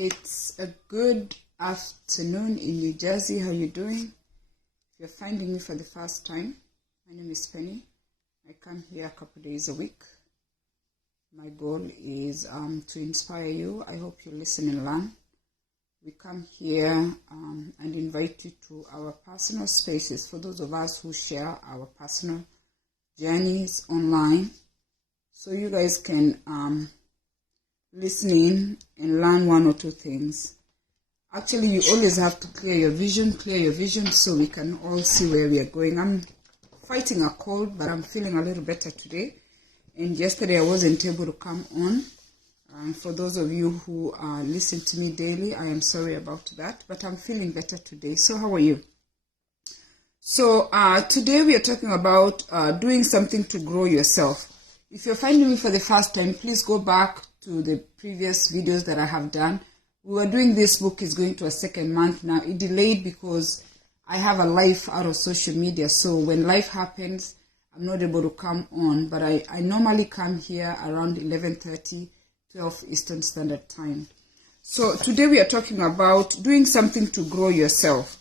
It's a good afternoon in New Jersey. How you doing? If you're finding me for the first time, my name is Penny. I come here a couple days a week. My goal is to inspire you. I hope you listen and learn. We come here and invite you to our personal spaces for those of us who share our personal journeys online, so you guys can listen in and learn one or two things. Actually, you always have to clear your vision so we can all see where we are going. I'm fighting a cold, but I'm feeling a little better today. And yesterday I wasn't able to come on. For those of you who listen to me daily, I am sorry about that, but I'm feeling better today. So how are you? So today we are talking about doing something to grow yourself. If you're finding me for the first time, please go back to the previous videos that I have done. We were doing this book is going to a second month now. It delayed because I have a life out of social media. So when life happens, I'm not able to come on. But I normally come here around 11:30, 12 Eastern Standard Time. So today we are talking about doing something to grow yourself.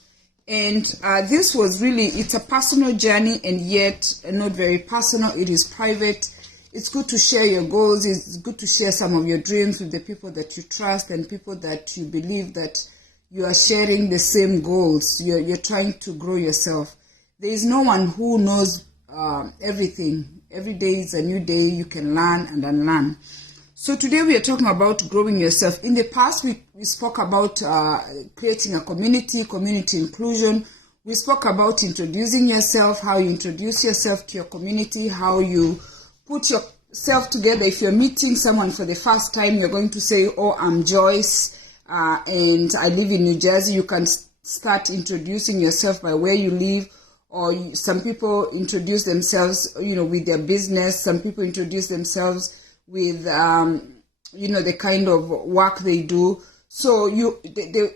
And this was really, it's a personal journey and yet not very personal. It is private. It's good to share your goals. It's good to share some of your dreams with the people that you trust and people that you believe that you are sharing the same goals. You're trying to grow yourself. There is no one who knows everything. Every day is a new day. You can learn and unlearn. So today we are talking about growing yourself. In the past, we spoke about creating a community inclusion. We spoke about introducing yourself, how you introduce yourself to your community, how you put yourself together. If you're meeting someone for the first time, you're going to say, oh, I'm Joyce, and I live in New Jersey. You can start introducing yourself by where you live, or some people introduce themselves, with their business. Some people introduce themselves with, the kind of work they do. So the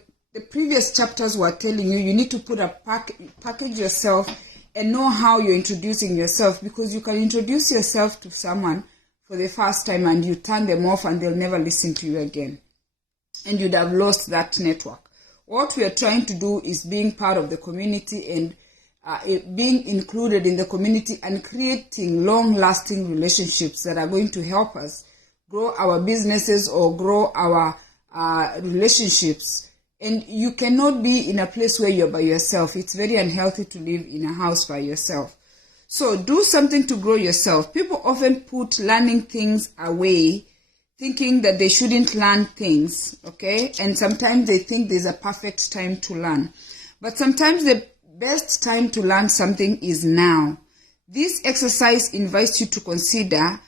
previous chapters were telling you need to put package yourself and know how you're introducing yourself, because you can introduce yourself to someone for the first time and you turn them off and they'll never listen to you again. And you'd have lost that network. What we are trying to do is being part of the community and being included in the community and creating long-lasting relationships that are going to help us grow our businesses or grow our relationships. And you cannot be in a place where you're by yourself. It's very unhealthy to live in a house by yourself. So do something to grow yourself. People often put learning things away, thinking that they shouldn't learn things, okay? And sometimes they think there's a perfect time to learn. But sometimes the best time to learn something is now. This exercise invites you to consider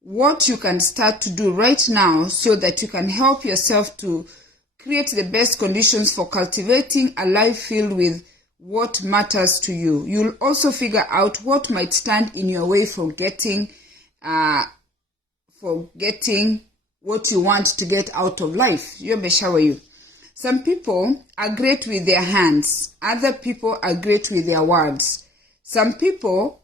what you can start to do right now so that you can help yourself to create the best conditions for cultivating a life filled with what matters to you. You'll also figure out what might stand in your way for getting what you want to get out of life. Some people are great with their hands. Other people are great with their words. Some people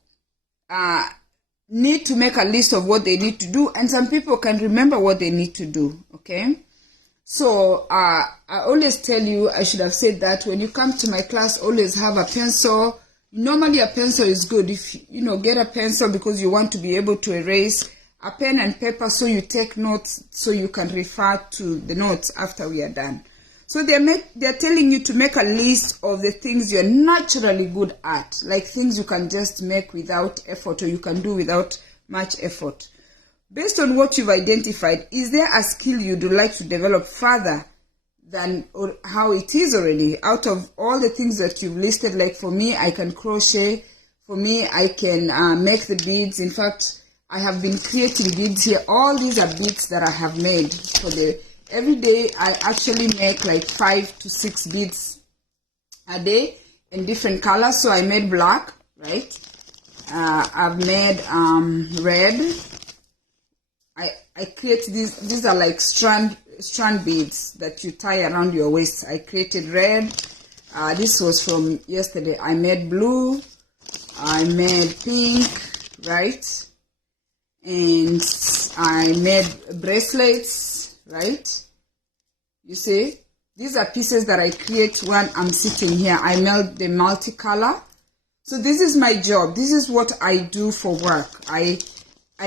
need to make a list of what they need to do, and some people can remember what they need to do, okay? So I always tell you, I should have said that when you come to my class, always have a pencil. Normally a pencil is good. If get a pencil because you want to be able to erase, a pen and paper so you take notes so you can refer to the notes after we are done. So they're telling you to make a list of the things you're naturally good at, like things you can just make without effort or you can do without much effort. Based on what you've identified, is there a skill you'd like to develop further than how it is already? Out of all the things that you've listed, like for me, I can crochet. For me, I can make the beads. In fact, I have been creating beads here. All these are beads that I have made every day. I actually make like 5 to 6 beads a day in different colors. So I made black, right? I've made red. I create these are like strand beads that you tie around your waist. I created red. This was from yesterday. I made blue. I made pink, right? And I made bracelets, right? You see, these are pieces that I create when I'm sitting here. I melt the multicolor. So this is my job. This is what I do for work. I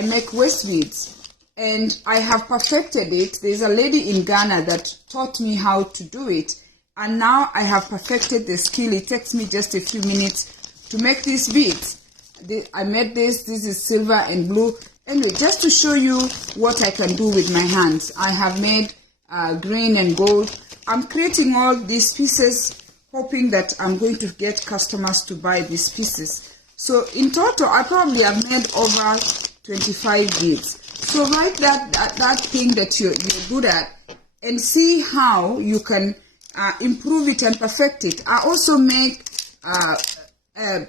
make waist beads. And I have perfected it. There's a lady in Ghana that taught me how to do it. And now I have perfected the skill. It takes me just a few minutes to make these beads. I made this. This is silver and blue. Anyway, just to show you what I can do with my hands. I have made green and gold. I'm creating all these pieces, hoping that I'm going to get customers to buy these pieces. So in total, I probably have made over 25 beads. So write that thing that you're good at and see how you can improve it and perfect it. I also make,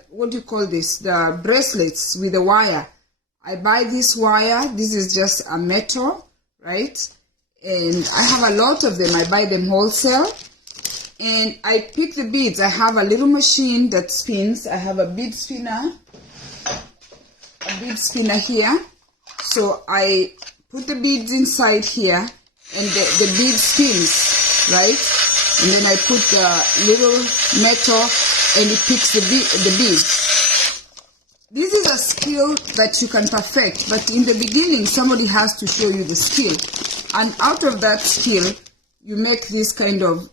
what do you call this? The bracelets with the wire. I buy this wire. This is just a metal, right? And I have a lot of them. I buy them wholesale. And I pick the beads. I have a little machine that spins. I have a bead spinner. A bead spinner here. So I put the beads inside here and the bead spins, right? And then I put the little metal and it picks the beads. This is a skill that you can perfect, but in the beginning somebody has to show you the skill. And out of that skill, you make this kind of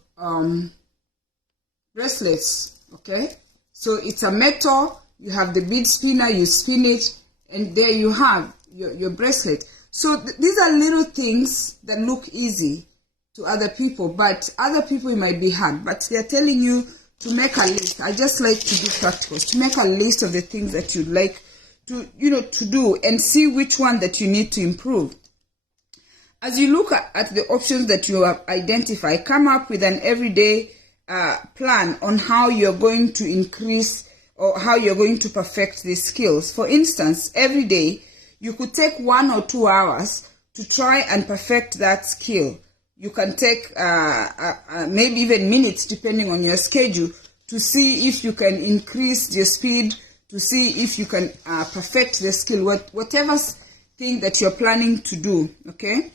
bracelets, okay? So it's a metal, you have the bead spinner, you spin it, and there you have your bracelet. So these are little things that look easy to other people, but other people it might be hard. But they're telling you to make a list. I just like to do practicals, to make a list of the things that you'd like to, to do and see which one that you need to improve. As you look at the options that you have identified, come up with an everyday plan on how you're going to increase or how you're going to perfect these skills. For instance, every day, you could take 1 or 2 hours to try and perfect that skill. You can take maybe even minutes, depending on your schedule, to see if you can increase your speed, to see if you can perfect the skill, whatever thing that you're planning to do, okay?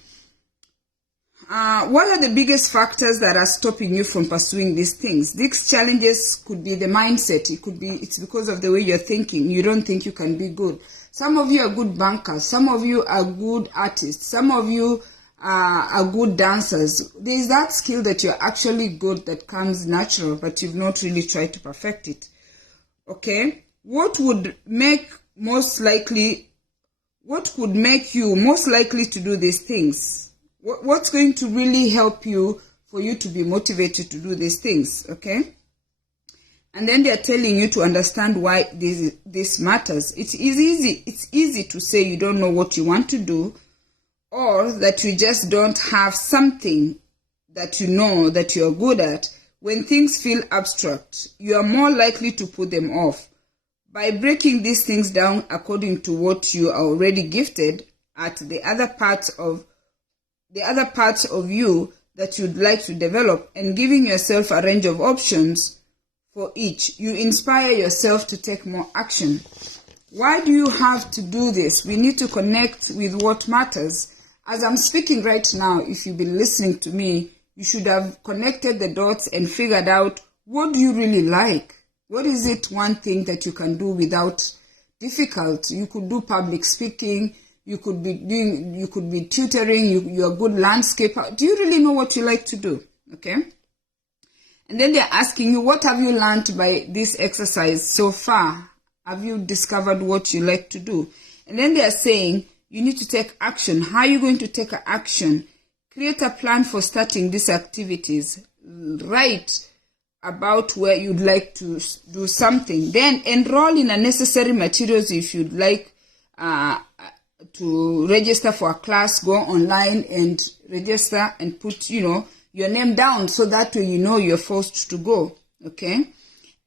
What are the biggest factors that are stopping you from pursuing these things? These challenges could be the mindset. It's because of the way you're thinking. You don't think you can be good. Some of you are good bankers. Some of you are good artists. Some of you are good dancers. There is that skill that you're actually good that comes natural, but you've not really tried to perfect it. Okay? What would make you most likely to do these things? What's going to really help you for you to be motivated to do these things, okay? And then they're telling you to understand why this matters. It's easy to say you don't know what you want to do, or that you just don't have something that you know that you're good at. When things feel abstract, you are more likely to put them off. By breaking these things down according to what you are already gifted at, the other parts of you that you'd like to develop, and giving yourself a range of options for each, you inspire yourself to take more action. Why do you have to do this? We need to connect with what matters. As I'm speaking right now, if you've been listening to me, you should have connected the dots and figured out, what do you really like? What is it one thing that you can do without difficulty? You could do public speaking. You could be tutoring. You're a good landscaper. Do you really know what you like to do? Okay. And then they're asking you, what have you learned by this exercise so far? Have you discovered what you like to do? And then they're saying, you need to take action. How are you going to take action? Create a plan for starting these activities. Write about where you'd like to do something. Then enroll in necessary materials if you'd like to register for a class. Go online and register and put, your name down, so that way you're forced to go. Okay?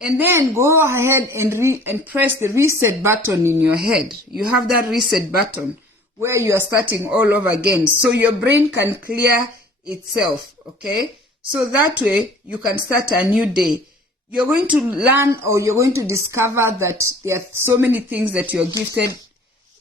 And then go ahead and press the reset button in your head. You have that reset button where you are starting all over again, so your brain can clear itself, okay? So that way you can start a new day. You're going to learn, or you're going to discover that there are so many things that you're gifted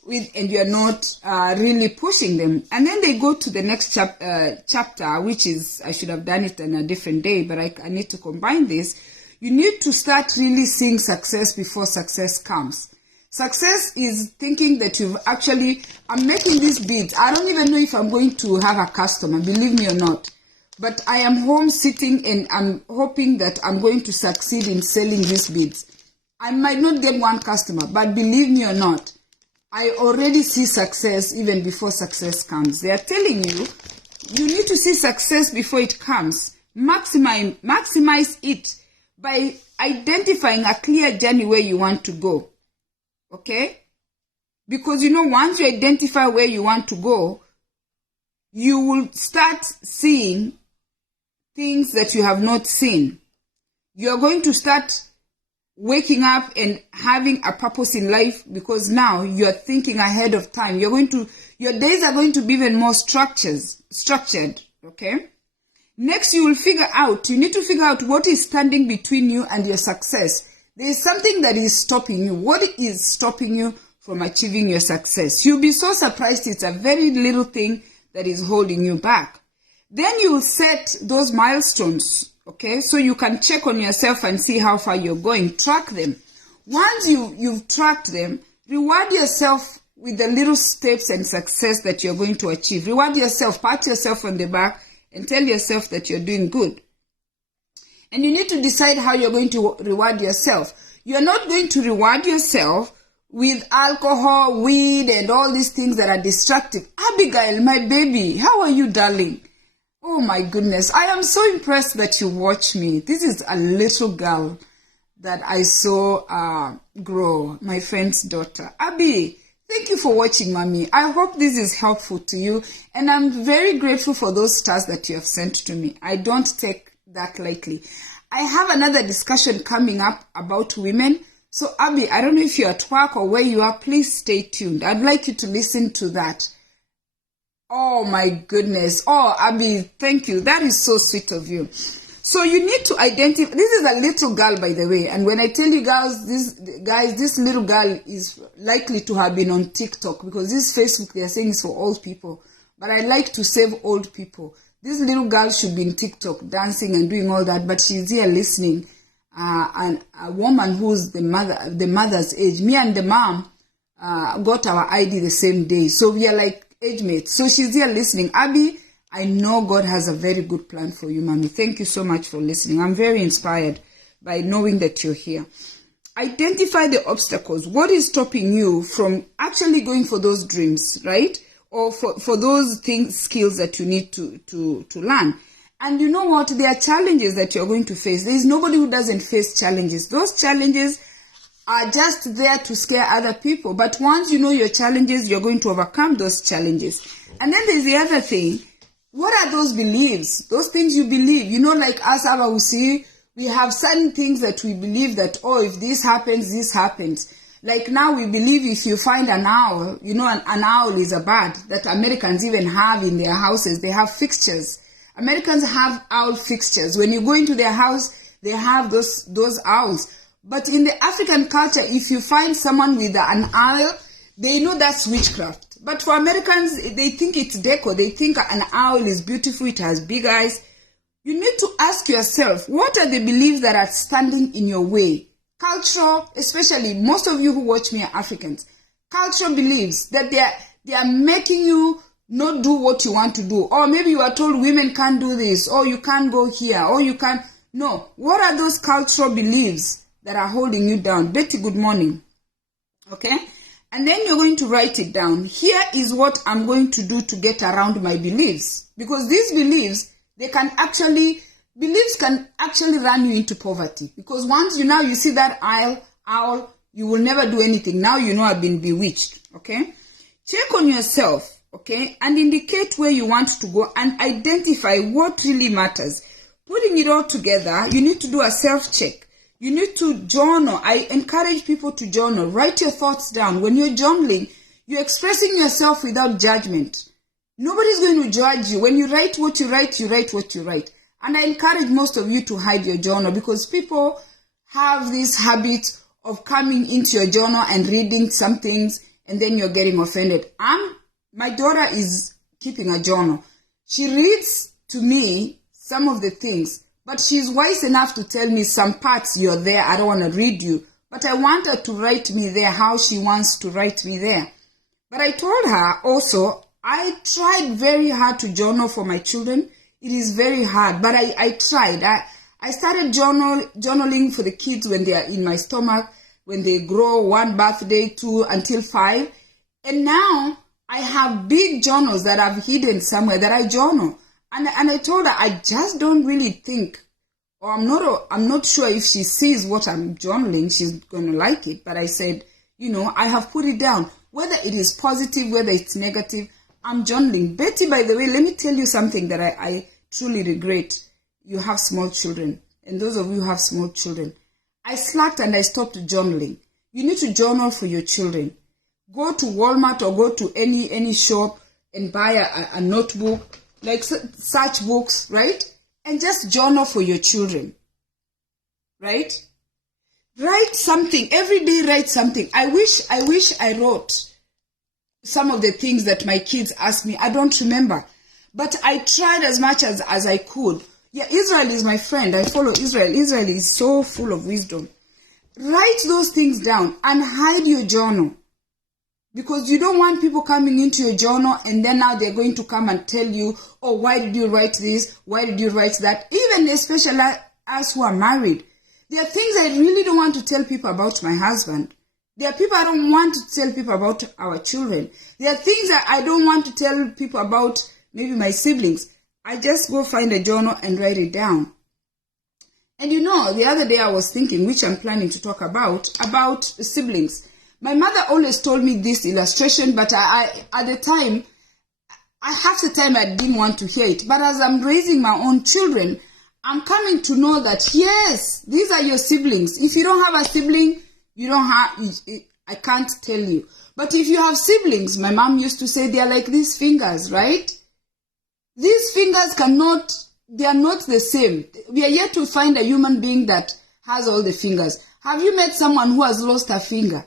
and you're not really pushing them. And then they go to the next chapter, which is, I should have done it on a different day, but I need to combine this. You need to start really seeing success before success comes. Success is thinking that I'm making these beads. I don't even know if I'm going to have a customer, believe me or not. But I am home sitting and I'm hoping that I'm going to succeed in selling these beads. I might not get one customer, but believe me or not, I already see success even before success comes. They are telling you, you need to see success before it comes. Maximize it by identifying a clear journey where you want to go. Okay? Because once you identify where you want to go, you will start seeing things that you have not seen. You're going to start waking up and having a purpose in life because now you're thinking ahead of time. Your days are going to be even more structured. Okay? Next, you need to figure out what is standing between you and your success. There is something that is stopping you. What is stopping you from achieving your success? You'll be so surprised. It's a very little thing that is holding you back. Then you will set those milestones, okay? So you can check on yourself and see how far you're going. Track them. Once you've tracked them, reward yourself with the little steps and success that you're going to achieve. Reward yourself, pat yourself on the back, and tell yourself that you're doing good. And you need to decide how you're going to reward yourself. You're not going to reward yourself with alcohol, weed, and all these things that are destructive. Abigail, my baby, how are you, darling? Oh my goodness, I am so impressed that you watch me. This is a little girl that I saw grow, my friend's daughter. Abby, thank you for watching, Mommy. I hope this is helpful to you, and I'm very grateful for those stars that you have sent to me. I don't take that lightly. I have another discussion coming up about women. So, Abby, I don't know if you're at work or where you are. Please stay tuned. I'd like you to listen to that. Oh, my goodness. Oh, Abby, thank you. That is so sweet of you. So you need to identify. This is a little girl, by the way. And when I tell you guys, this little girl is likely to have been on TikTok because this Facebook, they are saying is for old people. But I like to save old people. This little girl should be in TikTok dancing and doing all that, but she's here listening. And a woman who's the mother's age. Me and the mom got our ID the same day. So we are like age mates. So she's here listening. Abby, I know God has a very good plan for you, Mommy. Thank you so much for listening. I'm very inspired by knowing that you're here. Identify the obstacles. What is stopping you from actually going for those dreams, right? Or for those skills that you need to learn. And you know what? There are challenges that you're going to face. There is nobody who doesn't face challenges. Those challenges are just there to scare other people. But once you know your challenges, you're going to overcome those challenges. And then there's the other thing. What are those beliefs? Those things you believe. Like us, Awawusi, we have certain things that we believe that, if this happens, this happens. Like now we believe if you find an owl, an owl is a bird that Americans even have in their houses. They have fixtures. Americans have owl fixtures. When you go into their house, they have those owls. But in the African culture, if you find someone with an owl, they know that's witchcraft. But for Americans, they think it's deco. They think an owl is beautiful. It has big eyes. You need to ask yourself, what are the beliefs that are standing in your way? Cultural, especially most of you who watch me are Africans. Cultural beliefs that they are making you not do what you want to do. Or maybe you are told women can't do this, or you can't go here, or you can't. No. What are those cultural beliefs that are holding you down? Betty, good morning. Okay? And then you're going to write it down. Here is what I'm going to do to get around my beliefs. Because these beliefs, beliefs can actually run you into poverty. Because once you see that owl, you will never do anything. Now you know I've been bewitched. Okay? Check on yourself. Okay? And indicate where you want to go and identify what really matters. Putting it all together, you need to do a self-check. You need to journal. I encourage people to journal. Write your thoughts down. When you're journaling, you're expressing yourself without judgment. Nobody's going to judge you. When you write what you write, you write what you write. And I encourage most of you to hide your journal because people have this habit of coming into your journal and reading some things and then you're getting offended. My daughter is keeping a journal. She reads to me some of the things, but she's wise enough to tell me some parts you're there, I don't want to read you. But I want her to write me there how she wants to write me there. But I told her also, I tried very hard to journal for my children. It is very hard, but I tried. I started journaling for the kids when they are in my stomach, when they grow 1 birthday, 2 until 5. And now I have big journals that I've hidden somewhere that I journal. And I told her, I just don't really think, or I'm not sure if she sees what I'm journaling, she's going to like it. But I said, I have put it down. Whether it is positive, whether it's negative, I'm journaling. Betty, by the way, let me tell you something that I truly regret. You have small children. And those of you who have small children, I slacked and I stopped journaling. You need to journal for your children. Go to Walmart or go to any shop and buy a notebook, like search books, right? And just journal for your children, right? Write something. Every day write something. I wish I wrote some of the things that my kids asked me. I don't remember. But I tried as much as I could. Yeah, Israel is my friend. I follow Israel. Israel is so full of wisdom. Write those things down and hide your journal. Because you don't want people coming into your journal and then now they're going to come and tell you, oh, why did you write this? Why did you write that? Even especially us who are married. There are things I really don't want to tell people about my husband. There are people I don't want to tell people about our children. There are things that I don't want to tell people about maybe my siblings. I just go find a journal and write it down. And the other day I was thinking, which I'm planning to talk about siblings. My mother always told me this illustration, but at the time, half the time I didn't want to hear it. But as I'm raising my own children, I'm coming to know that, yes, these are your siblings. If you don't have a sibling, I can't tell you. But if you have siblings, my mom used to say they're like these fingers, right? These fingers they are not the same. We are yet to find a human being that has all the fingers. Have you met someone who has lost a finger?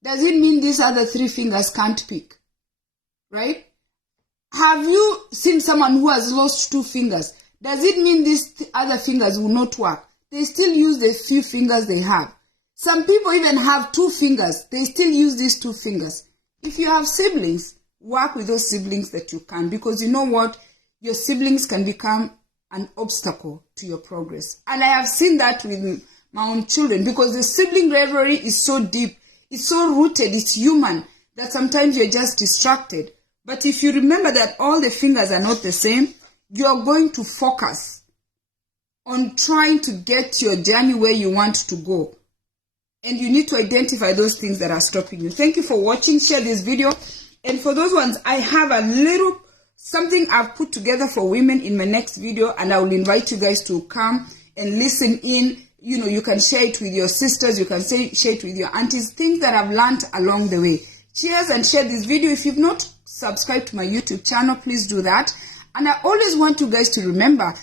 Does it mean these other 3 fingers can't pick? Right? Have you seen someone who has lost 2 fingers? Does it mean these other fingers will not work? They still use the few fingers they have. Some people even have 2 fingers. They still use these 2 fingers. If you have siblings, work with those siblings that you can. Because you know what? Your siblings can become an obstacle to your progress. And I have seen that with my own children. Because the sibling rivalry is so deep. It's so rooted, it's human, that sometimes you're just distracted. But if you remember that all the fingers are not the same, you're going to focus on trying to get your journey where you want to go. And you need to identify those things that are stopping you. Thank you for watching. Share this video. And for those ones, I have a little something I've put together for women in my next video. And I will invite you guys to come and listen in. You can share it with your sisters, you can share it with your aunties, things that I've learned along the way. Cheers and share this video. If you've not subscribed to my YouTube channel, please do that. And I always want you guys to remember,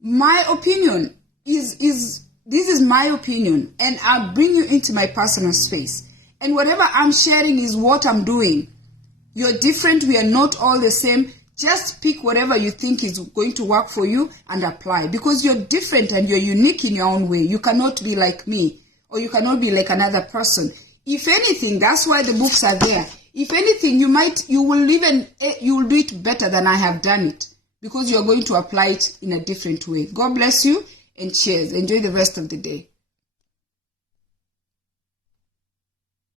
my opinion this is my opinion, and I'll bring you into my personal space. And whatever I'm sharing is what I'm doing. You're different, we are not all the same. Just pick whatever you think is going to work for you and apply. Because you're different and you're unique in your own way. You cannot be like me. Or you cannot be like another person. If anything, that's why the books are there. If anything, you will do it better than I have done it. Because you're going to apply it in a different way. God bless you and cheers. Enjoy the rest of the day.